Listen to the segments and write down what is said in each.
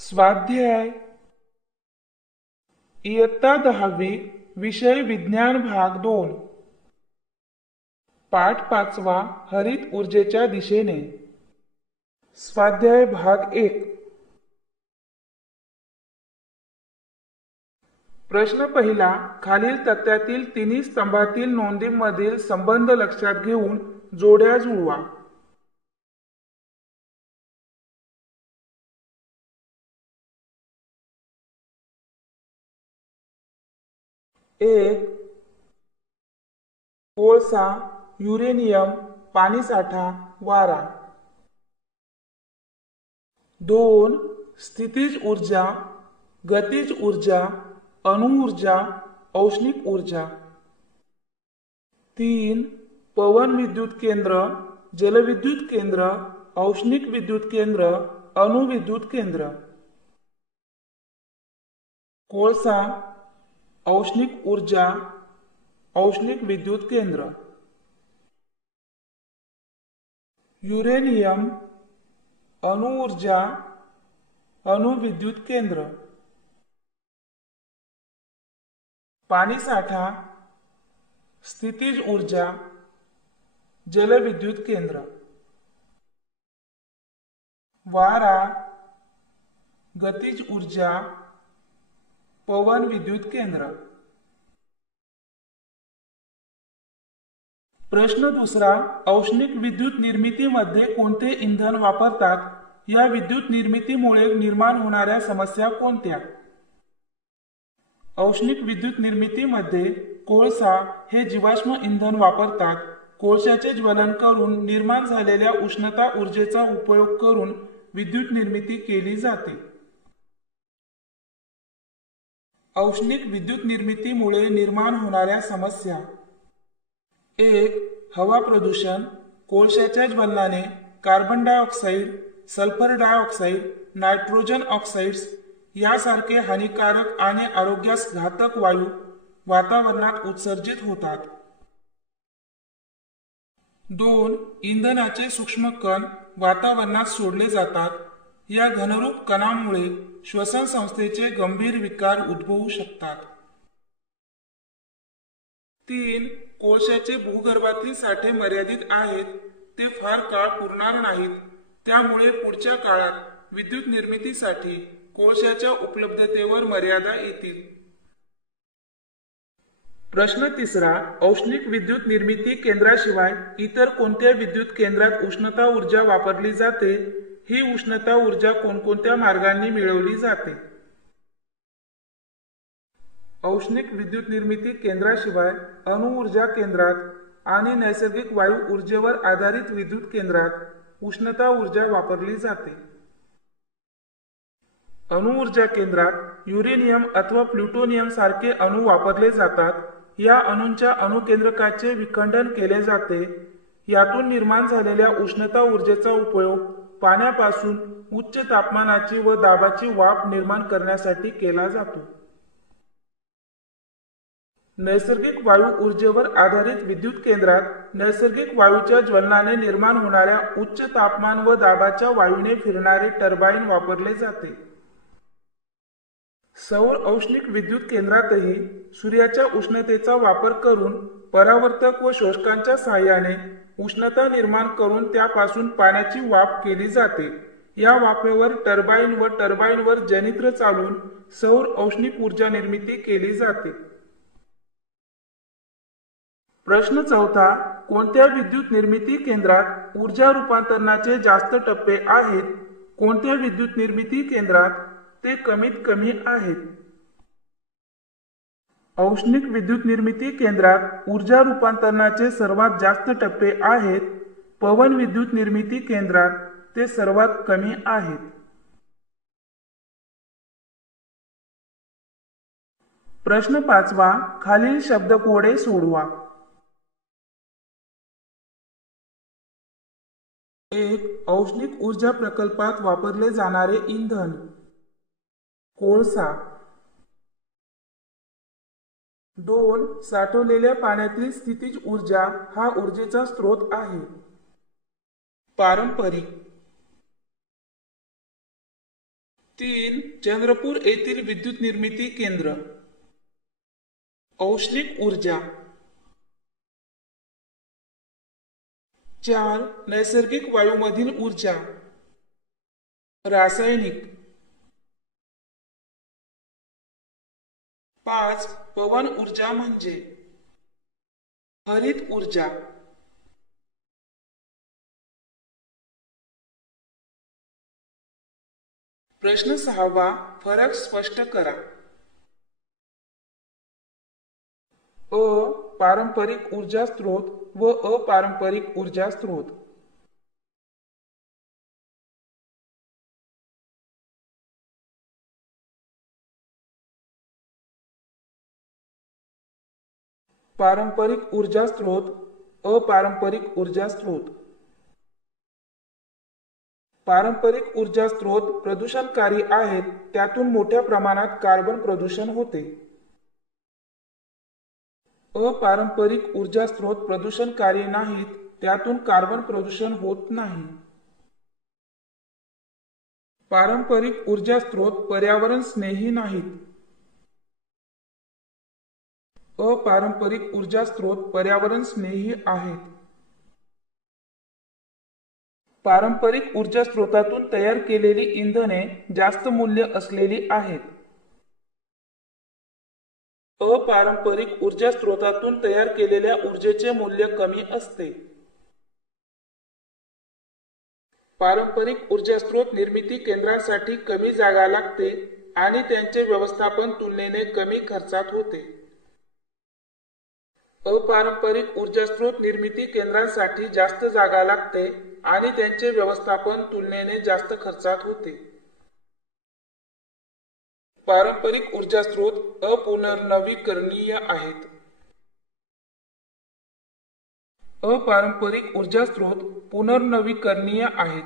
स्वाध्याय इयत्ता 10वी विषय विज्ञान भाग 2 पाठ 5 हरित ऊर्जेच्या दिशेने स्वाध्याय भाग 1 प्रश्न पहिला खालील तक्त्यातील तिन्ही स्तंभातील नोंदींमधील संबंध लक्षात घेऊन जोड्या जुळवा। 1 कोळसा, युरेनियम, पाणीसाठा, वारा। 2 स्थितीज ऊर्जा, गतीज ऊर्जा, अणुऊर्जा, औष्णिक ऊर्जा। 3 पवन विद्युत केंद्र, जलविद्युत केंद्र, औष्णिक विद्युत केंद्र, अणुविद्युत केंद्र। कोळसा, औष्णिक ऊर्जा, औष्णिक विद्युत केंद्र। युरेनियम, अणुऊर्जा, अणुविद्युत केंद्र। पाणीसाठा, स्थितीज ऊर्जा, जलविद्युत केंद्र। वारा, गतीज ऊर्जा, पवन विद्युत केंद्र। प्रश्न दुसरा औष्णिक विद्युत निर्मितीमध्ये कोणते इंधन वापरतात? या विद्युत निर्मितीमुळे निर्माण होणाऱ्या समस्या कोणत्या? औष्णिक विद्युत निर्मितीमध्ये कोळसा हे जीवाश्म इंधन वापरतात। कोळशाचे ज्वलन करून निर्माण झालेल्या उष्णता ऊर्जेचा उपयोग करून विद्युत निर्मिती केली जाते। औष्णिक विद्युत निर्मितीमुळे निर्माण होणाऱ्या समस्या 1 हवा प्रदूषण, कोळशाच्या ज्वलनाने carbon dioxide, sulphur dioxide, nitrogen oxides यासारखे हानिकारक आणि आरोग्यास घातक वायू वातावरणात उत्सर्जित होतात। 2 इंधनाचे सूक्ष्म कण वातावरणात सोडले जातात। या घनरूप कणांमुळे श्वसन संस्थेचे गंभीर विकार उद्भवू शकतात। 3 कोळशाचे भूगर्भातील साठे मर्यादित आहेत, ते फार काळ पुरणार नाहीत, त्यामुळे पुढच्या काळात विद्युत निर्मितीसाठी कोळशाच्या उपलब्धतेवर मर्यादा येतील। प्रश्न तिसरा औष्णिक विद्युत निर्मिती केंद्राशिवाय इतर कोणत्या विद्युत केंद्रात उष्णता ऊर्जा वापरली जाते? ही उष्णता ऊर्जा कोणकोणत्या मार्गांनी मिळवली जाते? औष्णिक विद्युत निर्मिती केंद्राशिवाय अणुऊर्जा केंद्रात आणि नैसर्गिक वायू ऊर्जेवर आधारित विद्युत केंद्रात उष्णता ऊर्जा वापरली जाते। अणुऊर्जा केंद्रात युरेनियम अथवा प्लुटोनियम सारखे अणू वापरले जातात। या अणूंच्या अणुकेंद्रकाचे विखंडन केले जाते। यातून निर्माण झालेल्या उष्णता ऊर्जेचा उपयोग पाण्यापासून उच्च तापमानाची व दाबाची वाफ निर्माण करण्यासाठी केला जातो। नैसर्गिक वायू ऊर्जेवर आधारित विद्युत केंद्रात नैसर्गिक वायूच्या ज्वलनाने निर्माण होणाऱ्या उच्च तापमान व दाबाच्या वायूने फिरणारे टर्बाइन वापरले जाते। सौर औष्णिक विद्युत केंद्रातही सूर्याच्या उष्णतेचा वापर करून परावर्तक व शोषकांच्या साहाय्याने उष्णता निर्माण करून त्यापासून पाण्याची वाफ केली जाते। या वाफेवर टर्बाइन व टर्बाइनवर जनित्र चालून सौर औष्णिक ऊर्जा निर्मिती केली जाते। प्रश्न चौथा कोणत्या विद्युत निर्मिती केंद्रात ऊर्जा रूपांतरणाचे जास्त टप्पे आहेत? कोणत्या विद्युत निर्मिती केंद्रात ते कमीत कमी आहेत? औष्णिक विद्युत निर्मिती केंद्रात ऊर्जा रूपांतरणाचे सर्वात जास्त टप्पे आहेत। पवन विद्युत निर्मिती केंद्रात ते सर्वात कमी आहेत। प्रश्न 5 खालील शब्दकोडे सोडवा। 1 औष्णिक ऊर्जा प्रकल्पात वापरले जाणारे इंधन कोळसा। 2 साठवलेल्या पाण्यातील स्थितीज ऊर्जा हा ऊर्जेचा स्रोत आहे। पारंपरिक 3. चंद्रपूर येथील विद्युत निर्मिती केंद्र. औष्णिक ऊर्जा. 4. नैसर्गिक वायूमधील ऊर्जा. रासायनिक. 5. पवन ऊर्जा म्हणजे हरित ऊर्जा. 6. फरक स्पष्ट करा. अ. पारंपरिक ऊर्जा स्रोत व अपारंपरिक ऊर्जा स्रोत. पारंपरिक ऊर्जा स्रोत, अपारंपरिक ऊर्जा स्रोत. पारंपरिक ऊर्जा स्रोत प्रदूषणकारी आहेत, त्यातून मोठ्या प्रमाणात कार्बन प्रदूषण होते. अपारंपरिक ऊर्जा स्रोत प्रदूषणकारी नाहीत, त्यातून कार्बन प्रदूषण होत नाही. पारंपरिक ऊर्जा स्रोत पर्यावरण स्नेही नाहीत. अपारंपरिक ऊर्जा स्रोत पर्यावरण स्नेही आहेत. पारंपरिक ऊर्जा स्रोतातून तयार केलेली इंधने जास्त मूल्य असलेली आहेत. अपारंपरिक ऊर्जा स्रोतातून तयार केलेल्या ऊर्जेचे मूल्य कमी असते. पारंपरिक ऊर्जा स्रोत निर्मिती केंद्रांसाठी कमी जागा लागते आणि त्यांचे व्यवस्थापन तुलनेने कमी खर्चात होते. अपारंपरिक ऊर्जा स्रोत निर्मिती केंद्रांसाठी जास्त जागा लागते आणि त्यांचे व्यवस्थापन तुलनेने जास्त खर्चात होते. पारंपरिक ऊर्जा स्रोत अपुनर्नवीकरणीय आहेत. अपारंपरिक ऊर्जा स्रोत पुनर्नवीकरणीय आहेत.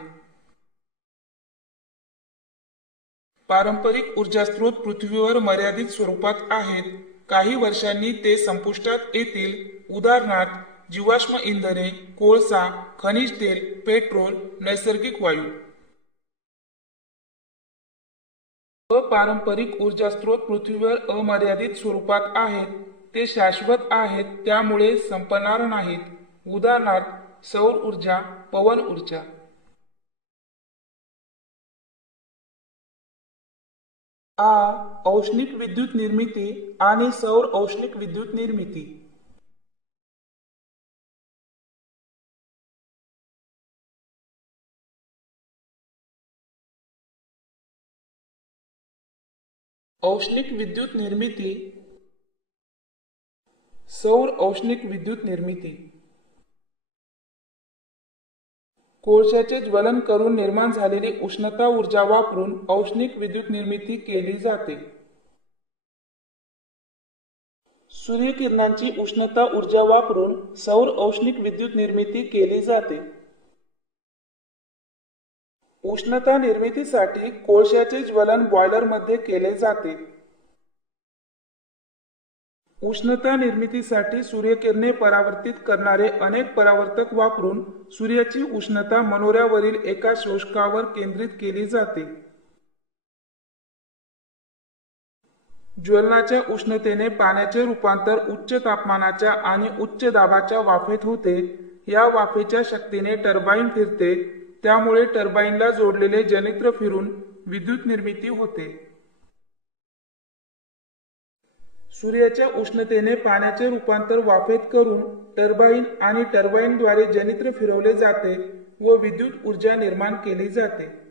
पारंपरिक ऊर्जा स्रोत पृथ्वीवर मर्यादित स्वरूपात आहेत. काही वर्षांनी ते संपुष्टात येतील. उदाहरणार्थ जीवाश्म इंधने, कोळसा, खनिज तेल, पेट्रोल, नैसर्गिक वायू. अपारंपरिक ऊर्जा स्रोत पृथ्वीवर अमर्यादित स्वरूपात आहेत. ते शाश्वत आहेत, त्यामुळे संपणार नाहीत. उदाहरणार्थ सौर ऊर्जा, पवन ऊर्जा. आ. औष्णिक विद्युत निर्मिती आणि सौर औष्णिक विद्युत निर्मिती. औष्णिक विद्युत निर्मिती, सौर औष्णिक विद्युत निर्मिती. कोळशाचे ज्वलन करून निर्माण झालेली उष्णता ऊर्जा वापरून औष्णिक विद्युत निर्मिती केली जाते. सूर्यकिरणांची उष्णता ऊर्जा वापरून सौर औष्णिक विद्युत निर्मिती केली जाते. उष्णता निर्मितीसाठी कोळशाचे ज्वलन बॉयलरमध्ये केले जाते. उष्णता निर्मितीसाठी सूर्यकिरणे परावर्तित करणारे अनेक परावर्तक वापरून सूर्याची उष्णता मनोऱ्यावरील एका शोषकावर केंद्रित केली जाते. ज्वलनाच्या उष्णतेने पाण्याचे रूपांतर उच्च तापमानाच्या आणि उच्च दाबाच्या वाफेत होते. या वाफेच्या शक्तीने टर्बाइन फिरते, त्यामुळे टर्बाइनला जोडलेले जनित्र फिरून विद्युत निर्मिती होते. सूर्याच्या उष्णतेने पाण्याचे रूपांतर वाफेत करून टर्बाइन आणि टर्बाइनद्वारे जनित्र फिरवले जाते व विद्युत ऊर्जा निर्माण केली जाते.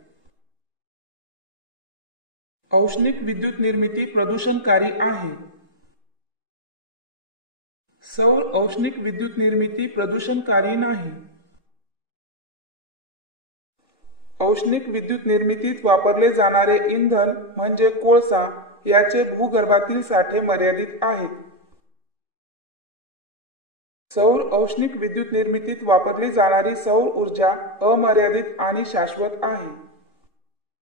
औष्णिक विद्युत निर्मिती प्रदूषणकारी आहे. सौर औष्णिक विद्युत निर्मिती प्रदूषणकारी नाही. औष्णिक विद्युत निर्मितीत वापरले जाणारे इंधन म्हणजे कोळसा, याचे भूगर्भातील साठे मर्यादित आहेत. सौर औष्णिक विद्युत निर्मितीत वापरली जाणारी सौर ऊर्जा अमर्यादित आणि शाश्वत आहे.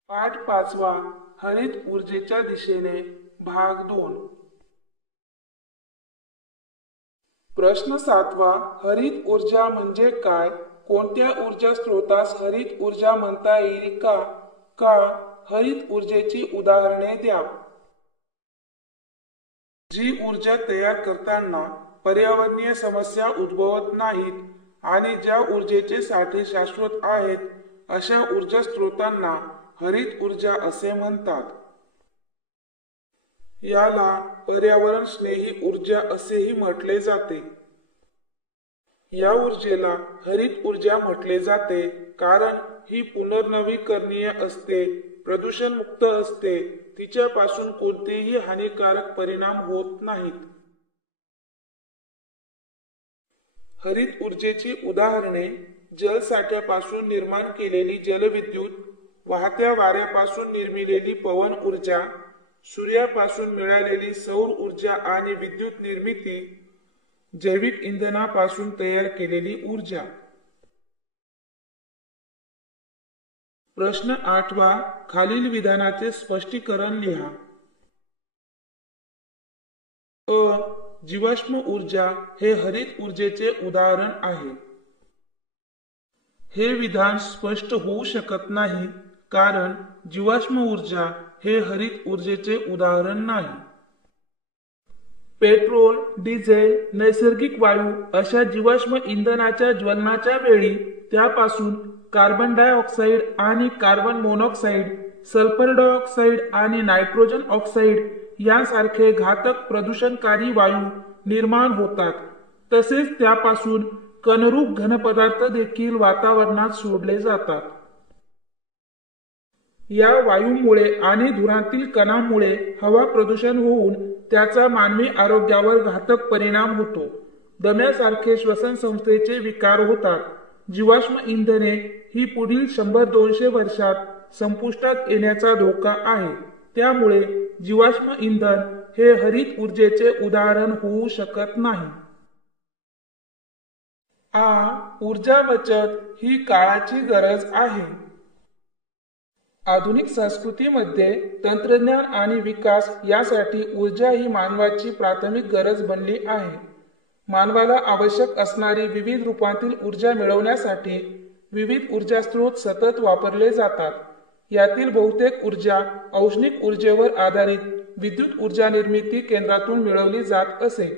पाठ 5 हरित ऊर्जेच्या दिशेने भाग 2. प्रश्न 7 हरित ऊर्जा म्हणजे काय? कोणत्या ऊर्जा स्रोतास हरित ऊर्जा म्हणता येईल का? हरित ऊर्जेची उदाहरणे द्या. जी ऊर्जा तयार करताना पर्यावरणीय समस्या उद्भवत नाहीत आणि ज्या ऊर्जेचे साठे शाश्वत आहेत अशा ऊर्जा स्रोतांना हरित ऊर्जा असे म्हणतात. याला पर्यावरण स्नेही ऊर्जा असेही म्हटले जाते. या ऊर्जेला हरित ऊर्जा म्हटले जाते कारण ही पुनर्नवीकरणीय असते, प्रदूषणमुक्त असते, तिच्यापासून कोणतेही हानिकारक परिणाम होत नाहीत. हरित ऊर्जेची उदाहरणे जलसाठ्यापासून निर्माण केलेली जलविद्युत, वाहत्या वाऱ्यापासून निर्मिलेली पवन ऊर्जा, सूर्यापासून मिळालेली सौर ऊर्जा आणि विद्युत निर्मिती, जैविक इंधनापासून तयार केलेली ऊर्जा. प्रश्न 8वा. खालील विधानाचे स्पष्टीकरण लिहा. जीवाश्म ऊर्जा हे हरित ऊर्जेचे उदाहरण आहे. हे विधान स्पष्ट होऊ शकत नाही कारण जीवाश्म ऊर्जा हे हरित ऊर्जेचे उदाहरण नाही. पेट्रोल, डिझेल, नैसर्गिक वायू अशा जीवाश्म इंधनाच्या ज्वलनाच्या वेळी त्यापासून कार्बन डायऑक्साईड आणि कार्बन मोनॉक्साईड, सल्फर डायऑक्साईड आणि नायट्रोजन ऑक्साईड यांसारखे घातक प्रदूषणकारी वायू निर्माण होतात. तसेच त्यापासून कणरूप घनपदार्थ देखील वातावरणात सोडले जातात. या वायूमुळे आणि धुरांतील कणांमुळे हवा प्रदूषण होऊन त्याचा मानवी आरोग्यावर घातक परिणाम होतो. दम्यासारखे श्वसन संस्थेचे विकार होतात. जीवाश्म इंधने ही पुढील 100-200 वर्षात संपुष्टात येण्याचा धोका आहे. त्यामुळे जीवाश्म इंधन हे हरित ऊर्जेचे उदाहरण होऊ शकत नाही. ऊर्जा बचत ही काळाची गरज आहे. आधुनिक संस्कृतीमध्ये तंत्रज्ञान आणि विकास यासाठी ऊर्जा ही मानवाची प्राथमिक गरज बनली आहे. मानवाला आवश्यक असणारी विविध रूपांतील ऊर्जा मिळवण्यासाठी विविध ऊर्जा स्रोत सतत वापरले जातात. यातील बहुतेक ऊर्जा औष्णिक ऊर्जेवर आधारित विद्युत ऊर्जा निर्मिती केंद्रातून मिळवली जात असे.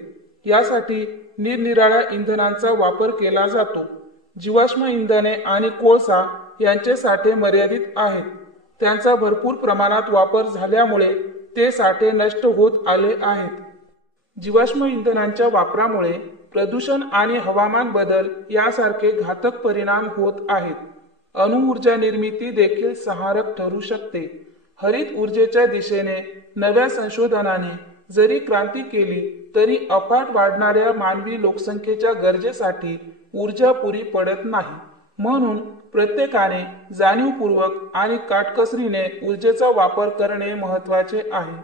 यासाठी निरनिराळ्या इंधनांचा वापर केला जातो. जीवाश्म इंधने आणि कोळसा यांचे साठे मर्यादित आहेत. त्यांचा भरपूर प्रमाणात वापर झाल्यामुळे ते साठे नष्ट होत आले आहेत. जीवाश्म इंधनांच्या वापरामुळे प्रदूषण आणि हवामान बदल यासारखे घातक परिणाम होत आहेत. अणुऊर्जा निर्मिती देखील सहारक ठरू शकते. हरित ऊर्जेच्या दिशेने नव्या संशोधनाने जरी क्रांती केली तरी अफाट वाढणाऱ्या मानवी लोकसंख्येच्या गरजेसाठी ऊर्जा पुरी पडत नाही. म्हणून प्रत्येकाने जाणीवपूर्वक आणि काटकसरीने ऊर्जेचा वापर करणे महत्त्वाचे आहे.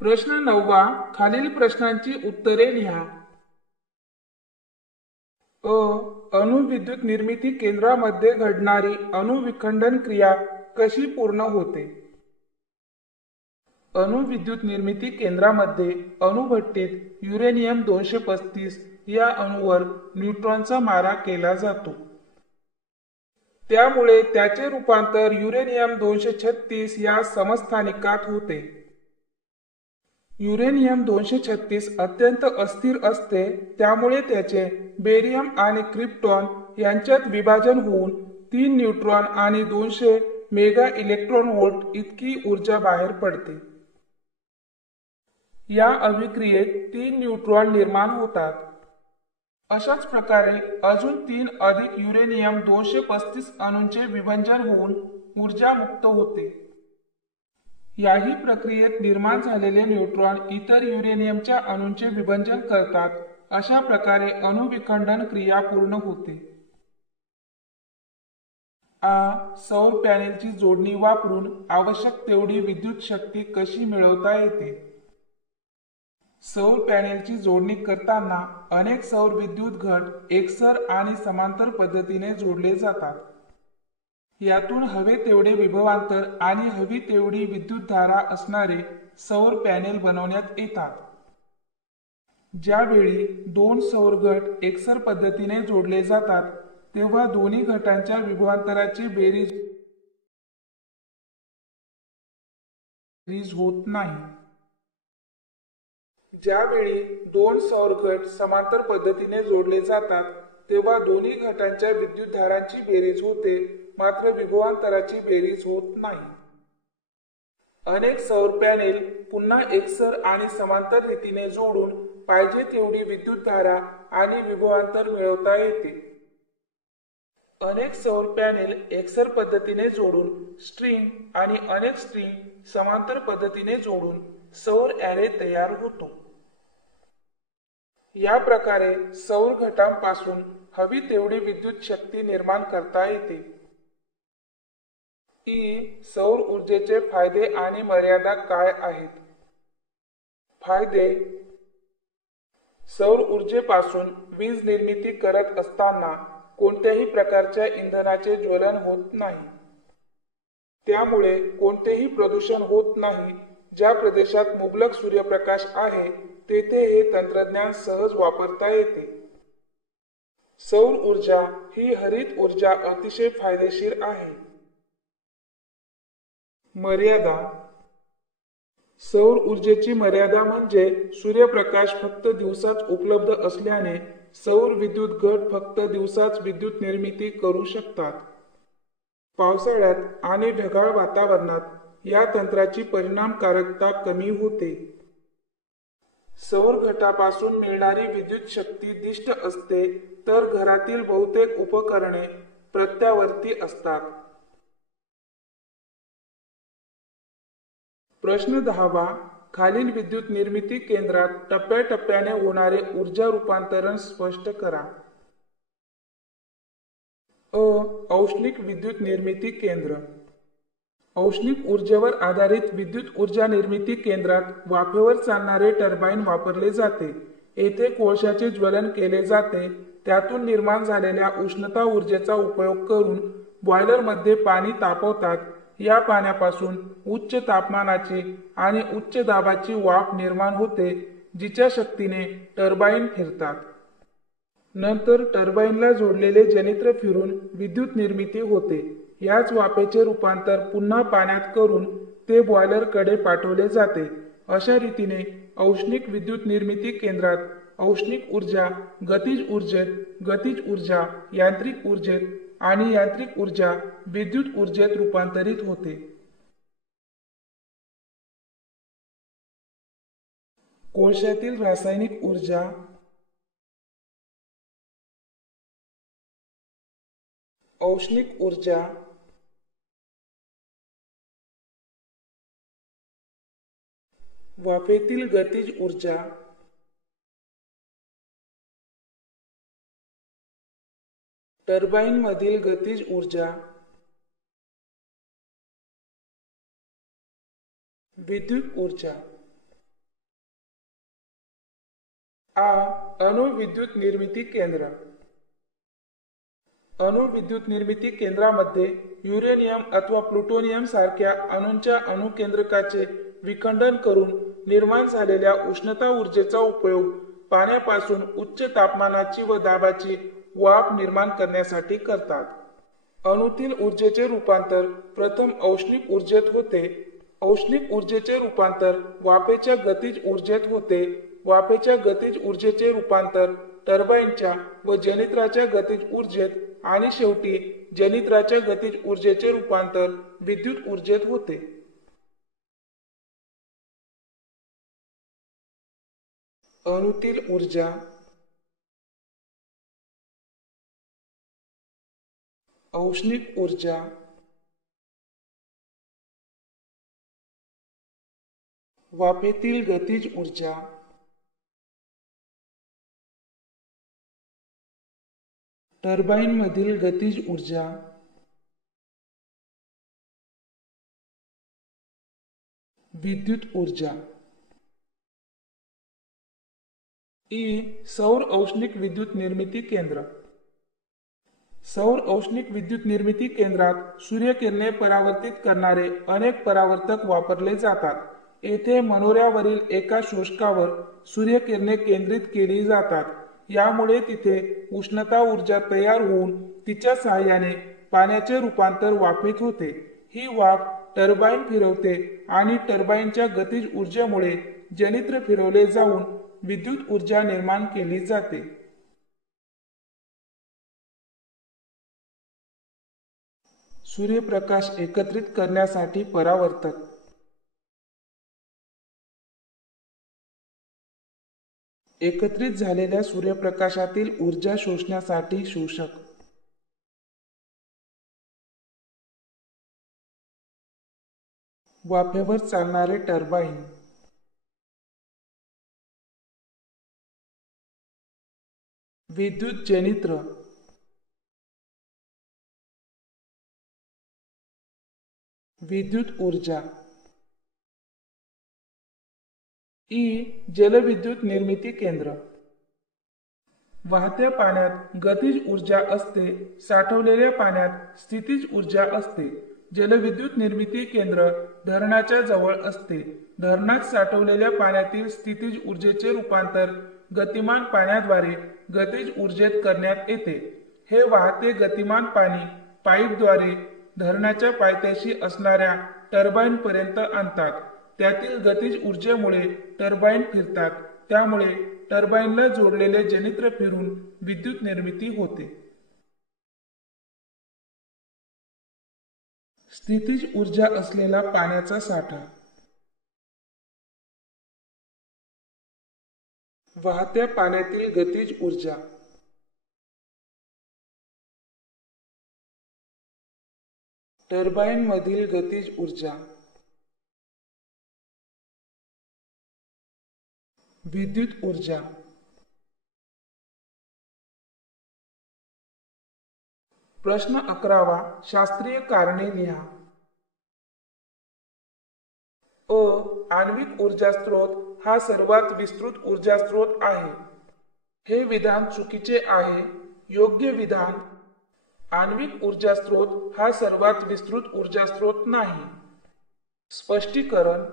प्रश्न 9वा. खालील प्रश्नांची उत्तरे लिहा. अणुविद्युत निर्मिती केंद्रामध्ये घडणारी अणुविखंडन क्रिया कशी पूर्ण होते? अणुविद्युत निर्मिती केंद्रामध्ये अणुभट्टीत युरेनियम 235 या अणुवर न्यूट्रॉनचा मारा केला जातो. त्यामुळे त्याचे रूपांतर युरेनियम 236 या समस्थानिकात होते. युरेनियम 236 अत्यंत अस्थिर असते. त्यामुळे त्याचे बेरियम आणि क्रिप्टॉन यांच्यात विभाजन होऊन 3 न्यूट्रॉन आणि 200 मेगा इलेक्ट्रॉन व्होल्ट इतकी ऊर्जा बाहेर पडते. या अभिक्रियेत 3 न्यूट्रॉन निर्माण होतात. अशाच प्रकारे अजून 3 अधिक युरेनियम 235 अणूंचे विभजन होऊन ऊर्जा मुक्त होते. याही प्रक्रियेत निर्माण झालेले न्यूट्रॉन इतर युरेनियमच्या अणूंचे विभजन करतात. अशा प्रकारे अणुविखंडन क्रिया पूर्ण होते. सौर पॅनेलची जोडणी वापरून आवश्यक तेवढी विद्युत शक्ती कशी मिळवता येते? सौर पॅनेलची जोडणी करताना अनेक सौर विद्युत घट एकसर आणि समांतर पद्धतीने जोडले जातात. यातून हवे तेवढे विभवांतर आणि हवी तेवढी विद्युतधारा असणारे सौर पॅनेल बनवण्यात येतात. ज्यावेळी 2 सौर गट एकसर पद्धतीने जोडले जातात तेव्हा दोन्ही घटांच्या विभवांतराची बेरीज होत नाही. ज्यावेळी दोन सौर घट समांतर पद्धतीने जोडले जातात तेव्हा दोन्ही घटांच्या विद्युतधारांची बेरीज होते, मात्र विभवांतराची बेरीज होत नाही. अनेक सौर पॅनेल पुन्हा एकसर आणि समांतर रीतीने जोडून पाहिजे तेवढी विद्युतधारा आणि विभवांतर मिळवता येते. अनेक सौर पॅनेल एकसर पद्धतीने जोडून स्ट्रिंग आणि अनेक स्ट्रिंग समांतर पद्धतीने जोडून सौर ॲरे तयार होतो. या प्रकारे सौर घटांपासून हवी तेवढी विद्युत शक्ती निर्माण करता येते. सौर ऊर्जेचे फायदे आणि मर्यादा काय आहेत? फायदे: सौर ऊर्जेपासून वीज निर्मिती करत असताना कोणत्याही प्रकारच्या इंधनाचे ज्वलन होत नाही. त्यामुळे कोणतेही प्रदूषण होत नाही. ज्या प्रदेशात मुबलक सूर्यप्रकाश आहे तेथे हे तंत्रज्ञान सहज वापरता येते. सौर ऊर्जा ही हरित ऊर्जा अतिशय फायदेशीर आहे. मर्यादा: सौर ऊर्जेची मर्यादा म्हणजे सूर्यप्रकाश फक्त दिवसाच उपलब्ध असल्याने सौर विद्युत गट फक्त दिवसाच विद्युत निर्मिती करू शकतात. पावसाळ्यात आणि ढगाळ वातावरणात या तंत्राची परिणामकारकता कमी होते. सौर घटापासून मिळणारी विद्युत शक्ती दिष्ट असते, तर घरातील बहुतेक उपकरणे प्रत्यावर्ती असतात. प्रश्न 10वा. खालील विद्युत निर्मिती केंद्रात टप्प्याटप्प्याने होणारे ऊर्जा रूपांतरण स्पष्ट करा. औष्णिक विद्युत निर्मिती केंद्र. औष्णिक ऊर्जेवर आधारित विद्युत ऊर्जा निर्मिती केंद्रात वाफेवर चालणारे टर्बाईन वापरले जाते. येथे कोळशाचे ज्वलन केले जाते. त्यातून निर्माण झालेल्या उष्णता ऊर्जेचा उपयोग करून बॉयलरमध्ये पाणी तापवतात. या पाण्यापासून उच्च तापमानाची आणि उच्च दाबाची वाफ निर्माण होते, जिच्या शक्तीने टर्बाईन फिरतात. नंतर टर्बाईनला जोडलेले जनित्र फिरून विद्युत निर्मिती होते. याच वाफेचे रूपांतर पुन्हा पाण्यात करून ते बॉयलरकडे पाठवले जाते. अशा रीतीने औष्णिक विद्युत निर्मिती केंद्रात औष्णिक ऊर्जा गतिज ऊर्जा यांत्रिक ऊर्जेत आणि यांत्रिक ऊर्जा विद्युत ऊर्जेत रूपांतरित होते. कोळशातील रासायनिक ऊर्जा. औष्णिक ऊर्जा. वाफेतील गतिज ऊर्जा. टर्बाईनमधील गतिज ऊर्जा. विद्युत ऊर्जा. अणुविद्युत निर्मिती केंद्र. अणुविद्युत निर्मिती केंद्रामध्ये युरेनियम अथवा प्लुटोनियम सारख्या अणूंच्या अणुकेंद्रकाचे विखंडन करून निर्माण झालेल्या उष्णता ऊर्जेचा उपयोग पाण्यापासून उच्च तापमानाची व दाबाची वाफ निर्माण करण्यासाठी करतात. अणूतील ऊर्जेचे रूपांतर प्रथम औष्णिक ऊर्जेत होते. औष्णिक ऊर्जेचे रूपांतर वाफेच्या गतिज ऊर्जेत होते. वाफेच्या गतिज ऊर्जेचे रूपांतर टर्बाईनच्या व जनित्राच्या गतिज ऊर्जेत आणि शेवटी जनित्राच्या गतिज ऊर्जेचे रूपांतर विद्युत ऊर्जेत होते. अणूतील ऊर्जा. औष्णिक ऊर्जा. वाफेतील गतिज ऊर्जा. टर्बाईनमधील गतिज ऊर्जा. विद्युत ऊर्जा. सौर औष्णिक विद्युत निर्मिती केंद्र. सौर औष्णिक विद्युत निर्मिती केंद्रात सूर्यकिरणे परावर्तित करणारे अनेक परावर्तक वापरले जातात. येथे मनोऱ्यावरील एका शोषकावर सूर्यकिरणे केंद्रित केली जातात. यामुळे तिथे उष्णता ऊर्जा तयार होऊन तिच्या साहाय्याने पाण्याचे रूपांतर वाफेत होते। ही वाफ टर्बाईन फिरवते आणि टर्बाईनच्या गतीज ऊर्जेमुळे जनित्र फिरवले जाऊन विद्युत ऊर्जा निर्माण केली जाते। सूर्यप्रकाश एकत्रित करण्यासाठी परावर्तक। एकत्रित झालेल्या सूर्यप्रकाशातील ऊर्जा शोषण्यासाठी शोषक। वाफेवर चालणारे टर्बाईन। विद्युत जनित्र। विद्युत ऊर्जा। जलविद्युत निर्मिती केंद्र। वाहत्या पाण्यात गतिज ऊर्जा असते, साठवलेल्या पाण्यात स्थितीज ऊर्जा असते। जलविद्युत निर्मिती केंद्र धरणाच्या जवळ असते। धरणात साठवलेल्या पाण्यातील स्थितीज ऊर्जेचे रूपांतर गतिमान पाण्याद्वारे गतिज ऊर्जेत करण्यात येते। हे वाहते गतिमान पाणी पाईपद्वारे धरणाच्या पायथ्याशी असणाऱ्या टर्बाईन पर्यंत आणतात। त्यातील गतिज ऊर्जेमुळे टर्बाईन फिरतात, त्यामुळे टर्बाईनला जोडलेले जनित्र फिरून विद्युत निर्मिती होते। स्थितीज ऊर्जा असलेला पाण्याचा साठा। वाहत्या पाण्यातील गतिज ऊर्जा। टर्बाईन मधील गतिज ऊर्जा। विद्युत ऊर्जा। प्रश्न 11वा, शास्त्रीय कारणे लिहा। आण्विक ऊर्जा स्रोत हा सर्वात विस्तृत ऊर्जा स्रोत आहे। हे विधान चुकीचे आहे। योग्य विधान: आण्विक ऊर्जा स्रोत हा सर्वात विस्तृत ऊर्जा स्रोत नाही। स्पष्टीकरण: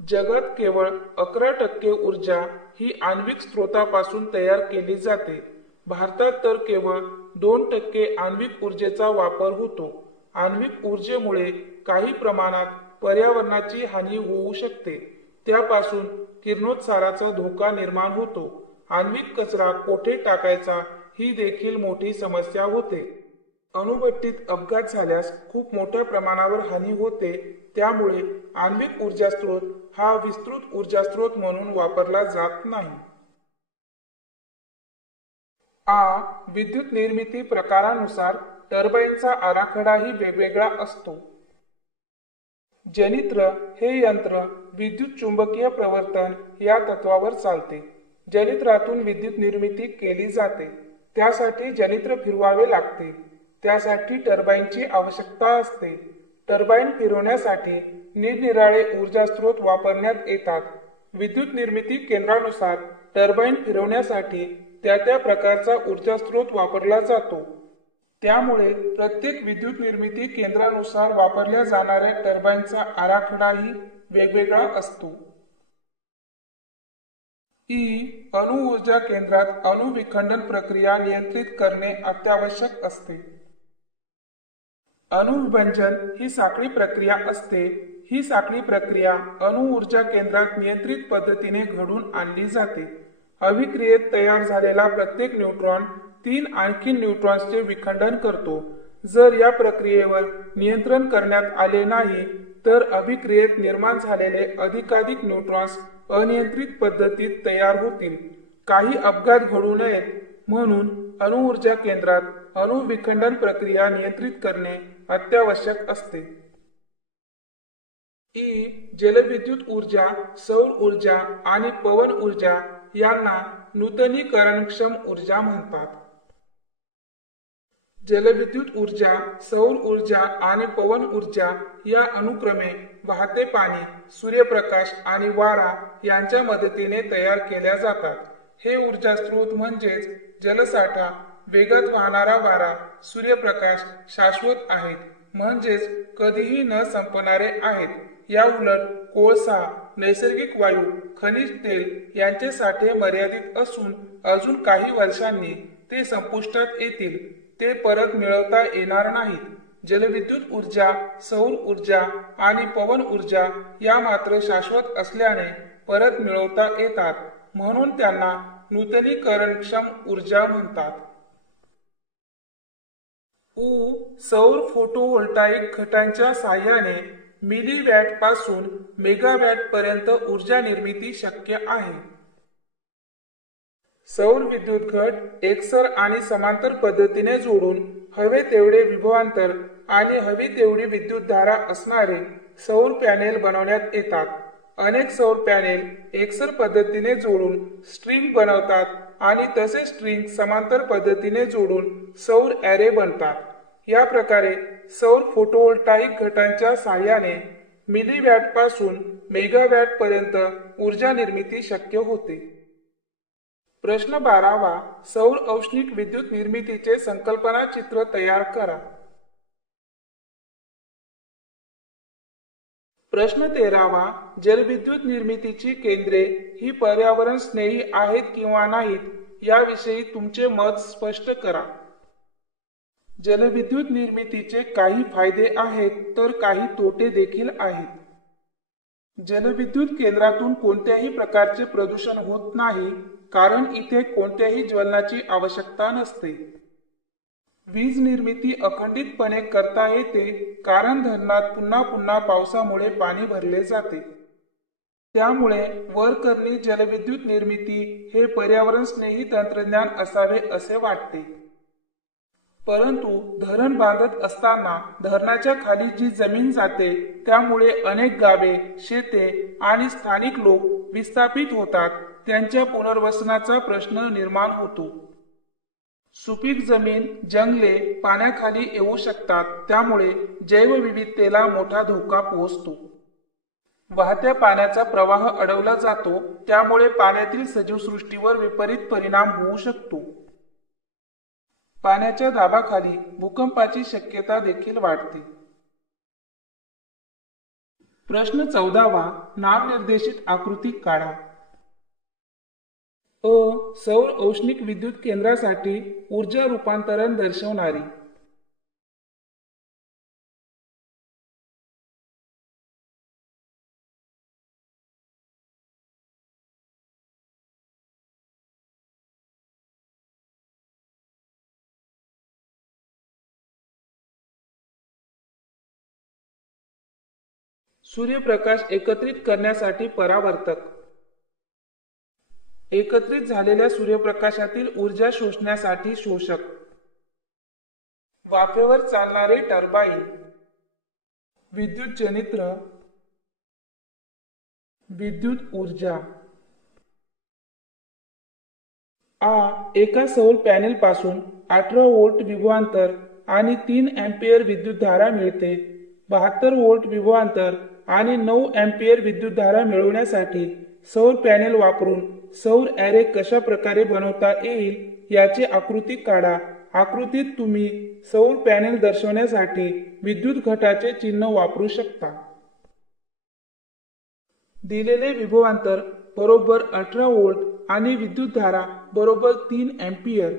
जगात केवळ 11% ऊर्जा ही आण्विक स्रोतापासून तयार केली जाते। भारतात तर केवळ 2% आण्विक ऊर्जेचा वापर होतो। आण्विक ऊर्जेमुळे काही प्रमाणात पर्यावरणाची हानी होऊ शकते, त्यापासून किरणोत्साराचा धोका निर्माण होतो। आण्विक कचरा कोठे टाकायचा ही देखील मोठी समस्या होते। अणुभट्टीत अपघात झाल्यास खूप मोठ्या प्रमाणावर हानी होते, त्यामुळे आण्विक ऊर्जा स्रोत हा विस्तृत ऊर्जा स्रोत म्हणून वापरला जात नाही। विद्युत निर्मिती प्रकारानुसार टर्बाईनचा आराखडाही वेगवेगळा असतो। जनित्र हे यंत्र विद्युत चुंबकीय प्रवर्तन या तत्वावर चालते। जनित्रातून विद्युत निर्मिती केली जाते, त्यासाठी जनित्र फिरवावे लागते, त्यासाठी टर्बाईनची आवश्यकता असते। टर्बाईन फिरवण्यासाठी निरनिराळे ऊर्जा स्रोत वापरण्यात येतात। विद्युत निर्मिती केंद्रानुसार टर्बाईन फिरवण्यासाठी त्या प्रकारचा ऊर्जा स्रोत वापरला जातो। त्यामुळे प्रत्येक विद्युत निर्मिती केंद्रानुसार वापरल्या जाणाऱ्या टर्बाईनचा आराखडाही वेगवेगळा असतो। अणुऊर्जा केंद्रात अणुविखंडन प्रक्रिया नियंत्रित करणे अत्यावश्यक असते। अणुविभंजन ही साखळी प्रक्रिया असते। ही साखळी प्रक्रिया अणुऊर्जा केंद्रात नियंत्रित पद्धतीने घडून आणली जाते। अभिक्रियेत तयार झालेला प्रत्येक न्यूट्रॉन 3 आणखी न्यूट्रॉन्सचे विखंडन करतो। जर या प्रक्रियेवर नियंत्रण करण्यात आले नाही तर अभिक्रियेत निर्माण झालेले अधिकाधिक न्यूट्रॉन्स अनियंत्रित पद्धतीत तयार होतील। काही अपघात घडू नयेत म्हणून अणुऊर्जा केंद्रात अणुविखंडन प्रक्रिया नियंत्रित करणे अत्यावश्यक असते। जलविद्युत ऊर्जा, सौर ऊर्जा आणि पवन ऊर्जा यांना नूतनीकरणक्षम ऊर्जा म्हणतात। जलविद्युत ऊर्जा, सौर ऊर्जा आणि पवन ऊर्जा या अनुक्रमे वाहते पाणी, सूर्यप्रकाश आणि वारा यांच्या मदतीने तयार केल्या जातात। हे ऊर्जा स्रोत म्हणजेच जलसाठा, वेगात वाहणारा वारा, सूर्यप्रकाश शाश्वत आहेत, म्हणजेच कधीही न संपणारे आहेत। या उलट कोळसा, नैसर्गिक वायू, खनिज तेल यांचे साठे मर्यादित असून अजून काही वर्षांनी ते संपुष्टात येतील. ते परत मिळवता येणार नाहीत. जलविद्युत ऊर्जा, सौर ऊर्जा आणि पवन ऊर्जा या मात्र शाश्वत असल्याने परत मिळवता येतात, म्हणून त्यांना नूतनीकरणक्षम ऊर्जा म्हणतात. सौर फोटोव्होल्टाईक घटांच्या साहाय्याने मिलीवॅट पासून मेगावॅट पर्यंत ऊर्जा निर्मिती शक्य आहे. सौर विद्युत घट एकसर आणि समांतर पद्धतीने जोडून हवे तेवढे विभवांतर आणि हवी तेवढी विद्युतधारा असणारे सौर पॅनेल बनवण्यात येतात. अनेक सौर पॅनेल एकसर पद्धतीने जोडून स्ट्रिंग बनवतात आणि तसे स्ट्रिंग समांतर पद्धतीने जोडून सौर ॲरे बनतात. या प्रकारे सौर फोटोव्होल्टाईक घटांच्या साहाय्याने मिलीवॅट पासून मेगावॅट पर्यंत ऊर्जा निर्मिती शक्य होते. प्रश्न 12वा. सौर औष्णिक विद्युत निर्मितीचे संकल्पना चित्र तयार करा. प्रश्न 13वा. जलविद्युत निर्मितीची केंद्रे ही पर्यावरण स्नेही आहेत किंवा नाहीत याविषयी तुमचे मत स्पष्ट करा. जलविद्युत निर्मितीचे काही फायदे आहेत तर काही तोटे देखील आहेत. जलविद्युत केंद्रातून कोणत्याही प्रकारचे प्रदूषण होत नाही, कारण इथे कोणत्याही ज्वलनाची आवश्यकता नसते. वीज निर्मिती अखंडितपणे करता येते, कारण धरणात पुन्हा पुन्हा पावसामुळे पाणी भरले जाते. त्यामुळे वरकरणी जलविद्युत निर्मिती हे पर्यावरण स्नेही तंत्रज्ञान असावे असे वाटते. परंतु धरण बांधत असताना धरणाच्या खाली जी जमीन जाते त्यामुळे अनेक गावे, शेते आणि स्थानिक लोक विस्थापित होतात. त्यांच्या पुनर्वसनाचा प्रश्न निर्माण होतो. सुपीक जमीन, जंगले पाण्याखाली येऊ शकतात, त्यामुळे जैवविविधतेला मोठा धोका पोहोचतो. वाहत्या पाण्याचा प्रवाह अडवला जातो, त्यामुळे पाण्यातील सजीवसृष्टीवर विपरीत परिणाम होऊ शकतो. पाण्याच्या दाबाखाली भूकंपाची शक्यता देखील वाढते. प्रश्न 14वा. नामनिर्देशित आकृती काढा. सौर औष्णिक विद्युत केंद्रासाठी ऊर्जा रूपांतरण दर्शवणारी. सूर्यप्रकाश एकत्रित करण्यासाठी परावर्तक. एकत्रित झालेल्या सूर्यप्रकाशातील ऊर्जा शोषण्यासाठी शोषक. वाफेवर चालणारे टर्बाइन. विद्युत जनित्र. विद्युत ऊर्जा. एका सौर पॅनेल पासून 18 व्होल्ट विभवांतर आणि 3 अँपिअर विद्युतधारा मिळते. 72 व्होल्ट विभवांतर आणि 9 अँपिअर विद्युतधारा मिळवण्यासाठी सौर पॅनेल वापरून सौर ॲरे कशा प्रकारे बनवता येईल याची आकृती काढा. आकृतीत तुम्ही सौर पॅनेल दर्शवण्यासाठी विद्युत घटाचे चिन्ह वापरू शकता. दिलेले विभवांतर बरोबर 18 व्होल्ट आणि विद्युतधारा बरोबर 3 अँपिअर.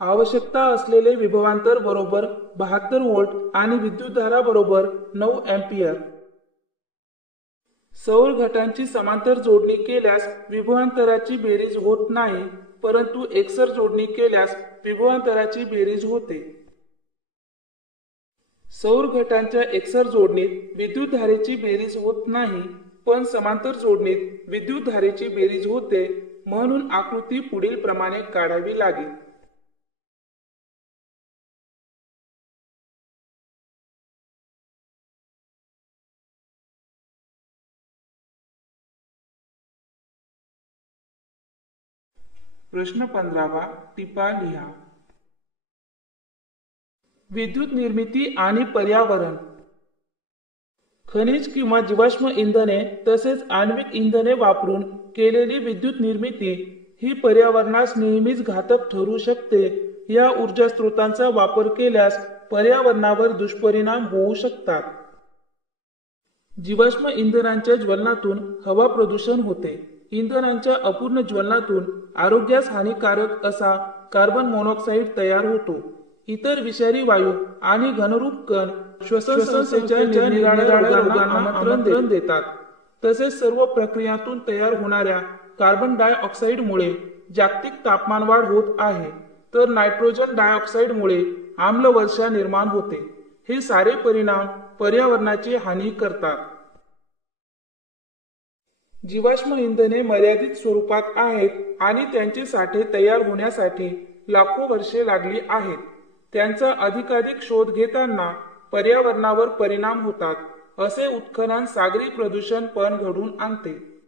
आवश्यकता असलेले विभवांतर बरोबर 72 व्होल्ट आणि विद्युतधारा बरोबर 9 अँपिअर. सौर घटांची समांतर जोडणी केल्यास विभवांतराची बेरीज होत नाही, परंतु एकसर जोडणी केल्यास विभवांतराची बेरीज होते. सौर घटांच्या एकसर जोडणीत विद्युतधारेची बेरीज होत नाही, पण समांतर जोडणीत विद्युतधारेची बेरीज होते, म्हणून आकृती पुढील प्रमाणे काढावी लागेल. प्रश्न 15वा. टिपा लिहा. विद्युत निर्मिती आणि पर्यावरण. खनिज किंवा जीवाश्म इंधने तसेच आण्विक इंधने वापरून केलेली विद्युत निर्मिती ही पर्यावरणास नेहमीच घातक ठरू शकते. या ऊर्जा स्रोतांचा वापर केल्यास पर्यावरणावर दुष्परिणाम होऊ शकतात. जीवाश्म इंधनांच्या ज्वलनातून हवा प्रदूषण होते. इंधनांच्या अपूर्ण ज्वलनातून आरोग्यास हानिकारक असा कार्बन मोनॉक्साईड तयार होतो. इतर विषारी वायू आणि घनरूप कण श्वसन संस्थेच्या निरनिराळ्या रोगांना आमंत्रण देतात. तसेच सर्व प्रक्रियातून तयार होणाऱ्या कार्बन डायऑक्साईडमुळे जागतिक तापमानवाढ होत आहे, तर नायट्रोजन डायऑक्साईडमुळे आम्लवर्षा निर्माण होते. हे सारे परिणाम पर्यावरणाची हानी करतात. जीवाश्म इंधने मर्यादित स्वरूपात आहेत आणि त्यांचे साठे तयार होण्यासाठी लाखो वर्षे लागली आहेत. त्यांचा अधिकाधिक शोध घेताना पर्यावरणावर परिणाम होतात. असे उत्खनन सागरी प्रदूषण पण घडवून आणते.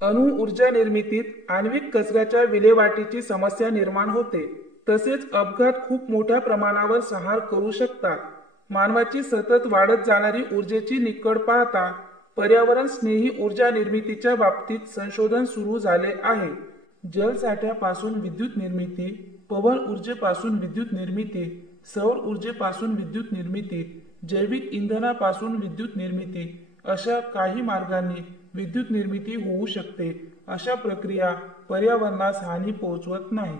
अणु ऊर्जा निर्मितीत आण्विक कचऱ्याच्या विल्हेवाटीची समस्या निर्माण होते. तसेच अपघात खूप मोठ्या प्रमाणावर संहार करू शकतात. मानवाची सतत वाढत जाणारी ऊर्जेची निकड पाहता पर्यावरण स्नेही ऊर्जा निर्मितीच्या बाबतीत संशोधन सुरू झाले आहे. जलसाठ्यापासून विद्युत निर्मिती, पवन ऊर्जेपासून विद्युत निर्मिती, सौर ऊर्जेपासून विद्युत निर्मिती, जैविक इंधनापासून विद्युत निर्मिती अशा काही मार्गांनी विद्युत निर्मिती होऊ शकते. अशा प्रक्रिया पर्यावरणास हानी पोहोचवत नाहीत.